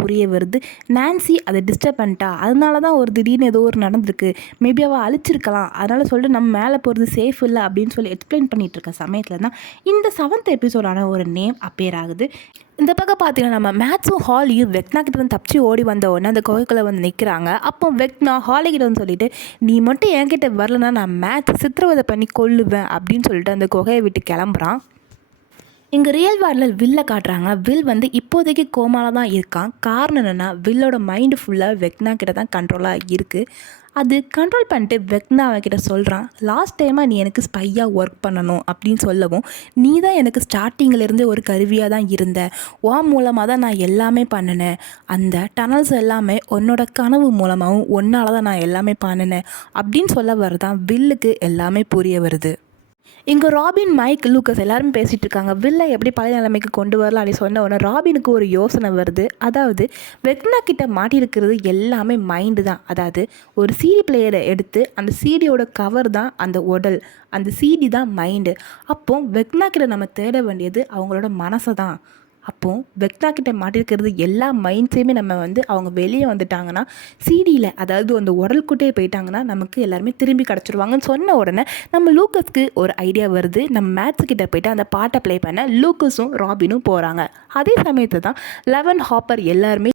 புரிய வருது. நான்சி அதை டிஸ்டர்ப் பண்ணிட்டா, அதனால தான் ஒரு திடீர்னு ஏதோ ஒரு நடந்திருக்கு, மேபி அவள் அழிச்சிருக்கலாம், அதனால் சொல்லிட்டு நம்ம மேலே போகிறது சேஃப் இல்லை அப்படின்னு சொல்லி எக்ஸ்பிளைன் பண்ணிகிட்டு இருக்க சமயத்தில் தான் இந்த 7th எபிசோடான ஒரு நேம் அப்பேர் ஆகுது. இந்த பக்கம் பார்த்தீங்கன்னா நம்ம மேத்ஸும் ஹாலியும் வெக்னா கிட்ட வந்து தப்பிச்சு ஓடி வந்த உடனே அந்த குகைக்குள்ளே வந்து நிற்கிறாங்க. அப்போ வெக்னா ஹாலி கிட்ட வந்து சொல்லிட்டு, நீ மட்டும் என்கிட்ட வரலன்னா நான் மேத்ஸ் சித்திரவதை பண்ணி கொல்லுவேன் அப்படின்னு சொல்லிட்டு அந்த குகையை விட்டு கிளம்புறான். இங்கே ரியல் வேர்ல்டில் வில்லை காட்டுறாங்க. வில் வந்து இப்போதைக்கு கோமாவில் தான் இருக்கான். காரணம் என்னென்னா வில்லோட மைண்டு ஃபுல்லாக வெக்னா கிட்ட தான் கண்ட்ரோலாக இருக்குது. அது கண்ட்ரோல் பண்ணிட்டு வெக்னா அவன்கிட்ட சொல்கிறான், லாஸ்ட் டைமாக நீ எனக்கு ஸ்பையாக ஒர்க் பண்ணணும் அப்படின்னு சொல்லவும், நீ தான் எனக்கு ஸ்டார்டிங்கிலேருந்து ஒரு கருவியாக தான் இருந்த, உன் மூலமாக தான் நான் எல்லாமே பண்ணினேன், அந்த டனல்ஸ் எல்லாமே உன்னோட கனவு மூலமாகவும் ஒன்றால் தான் நான் எல்லாமே பண்ணினேன் அப்படின்னு சொல்ல வரதான் வில்லுக்கு எல்லாமே புரிய வருது. இங்கே ராபின், மைக், லூக்கஸ் எல்லாருமே பேசிகிட்டு இருக்காங்க. வில்லை எப்படி பழைய நிலைமைக்கு கொண்டு வரலாம் அப்படின்னு சொன்ன உடனே ராபினுக்கு ஒரு யோசனை வருது. அதாவது வெக்னா கிட்ட மாட்டியிருக்கிறது எல்லாமே மைண்டு தான். அதாவது ஒரு சிடி பிளேயரை எடுத்து அந்த சிடியோட கவர் தான் அந்த உடல், அந்த சிடி தான் மைண்டு. அப்போ வெக்னா கிட்ட நம்ம தேட வேண்டியது அவங்களோட மனசை தான். அப்போது வெக்னா கிட்ட மாட்டிருக்கிறது எல்லா மைண்ட்ஸையுமே நம்ம வந்து அவங்க வெளியே வந்துட்டாங்கன்னா, சிடியில் அதாவது அந்த உடல்குட்டே போயிட்டாங்கன்னா நமக்கு எல்லாருமே திரும்பி கிடச்சிருவாங்கன்னு சொன்ன உடனே நம்ம லூக்கஸ்க்கு ஒரு ஐடியா வருது. நம்ம மேத்ஸ் கிட்ட போய்ட்டு அந்த பாட்டை ப்ளே பண்ண லூக்கஸும் ராபினும் போகிறாங்க. அதே சமயத்தை தான் 11 ஹாப்பர் எல்லாருமே